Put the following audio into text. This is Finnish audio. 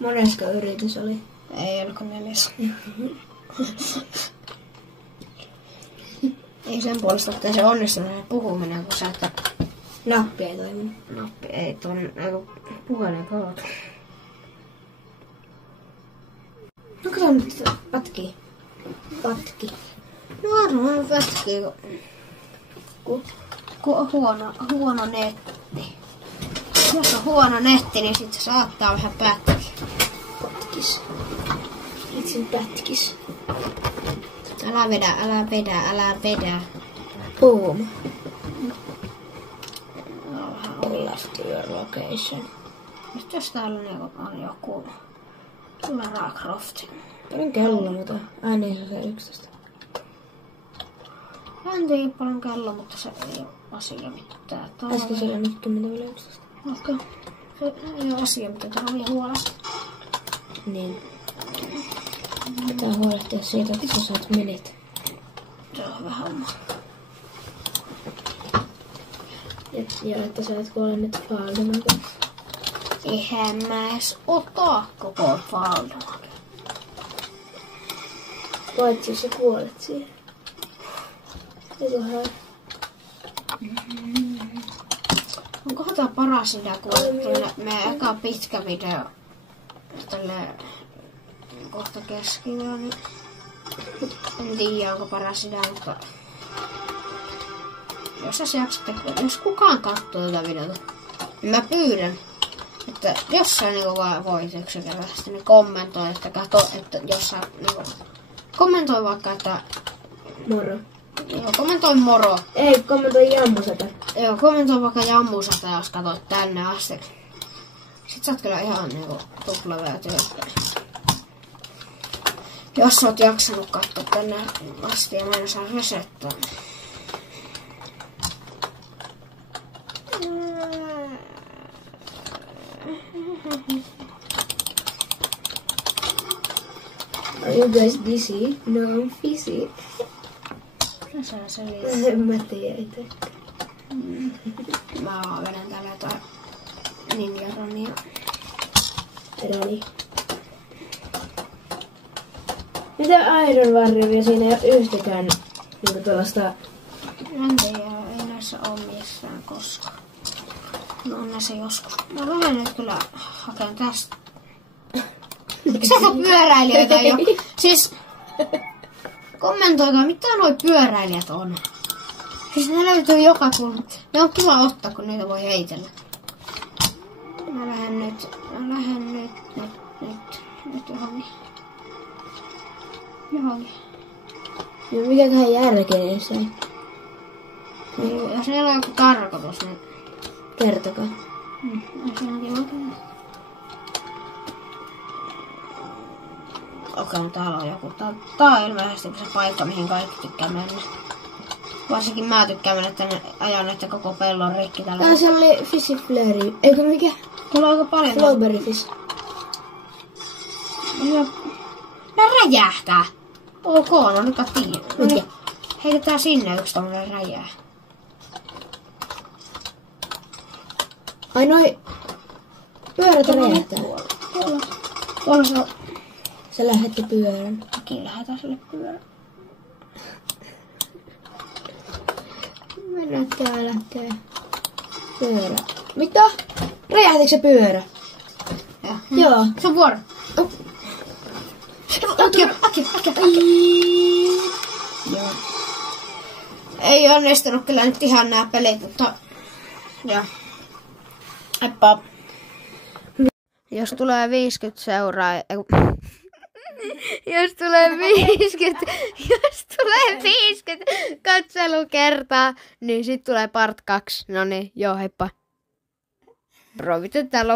Monesko yritys oli? Ei ollut kuin 4. Ei sen puolesta, että se onnistunut puhuminen, kun sä että... Nappi ei toiminut. Nappi ei tuon puhelin kautta. No kato nyt pätkii. Patki. No varmaan pätkii, kun on huono netti. Jos on huono netti, niin sit se saattaa vähän pätkiä. Patkis. Itse pätkis. Älä vedä. Boom. Left to your location. Nyt jos täällä on joku Lara Croft. Paljon kello, mutta ääni on se 11. En tiedä paljon kello, mutta se ei ole asia mitään. Äsken siellä nyt 10:11. Okei. Se ei ole asia mitään, tämä oli huolesta. Niin. Pitää huolehtia siitä, että sä saat menit. Se on hyvä homma. Ja että sä et kuole nyt Faldoman kanssa. Eihän mä edes ota koko Faldoman. Paitsi jos sä kuolet siihen. Eiköhän. Onkohan tää paras idea, kun meidän eka pitkä video tälleen kohta keskellä, niin en tiedä onko paras idea, mutta jos kukaan katsoo tätä videota, niin mä pyydän, että jos sä niinku vaan voit yksinkertaisesti, niin kommentoi, että kato, että jos sä niinku kommentoi vaikka, että Moro. joo, kommentoi moro. Ei, kommentoi jammusata. Joo, kommentoi vaikka jammusata, jos katsot tänne asti. Sit sä oot kyllä ihan niinku tuplaväytyä. Jos sä oot jaksanut katsoa tänne asti ja mä en saa resettaa. Are you guys dizzy? No, I'm fizzy. Se En mä tiedä itse. Mä vedän täällä jotain ninjaronia. Roni. Mitä Iron Warrior siinä ei ole yhtäkään niinku tuollaista... En tiedä, ei näissä ole missään koskaan. No on näissä joskus. Mä vähän nyt kyllä haken tästä. Miksi näitä pyöräilijöitä ei oo? Siis... Kommentoikaa, mitä noi pyöräilijät on. Siis ne löytyy joka kulmasta. Ne on kiva ottaa, kun niitä voi heitellä. Mä lähden nyt johonkin. No mikäköhän järkeinen se on? Niin, jos niillä on joku tarkoitus, niin... Kertokaa. Okei, mutta täällä on joku. Tää on ilmeisesti se paikka, mihin kaikki tykkää mennä. Varsinkin mä tykkään mennä tänne ajan näitä koko pellon rikki tällä. Ah, se oli Fishy Flurry. Eikö mikä? Mulla on aika paljon. Flowberry Fish. Ne räjähtää. Ok, no nyt tiedä. Mikä? Heitetään sinne yksi tommonen räjää. Ai noi pyörät räjähtää. Tuolla se on. Se lähetti pyörän. Mäkin lähetään sille pyörän. Mennään tää lähtee. Pyörä. Mitä? Räjähtikö se pyörä? Joo. Se on vuoro. Äkkiä. Joo. Ei onnistunut kyllä nyt ihan nää pelit, mutta... Joo. Heippa. Jos tulee 50 jos tulee 50 katselukertaa, niin sit tulee part 2. No niin, joo, heippa. Provitetaan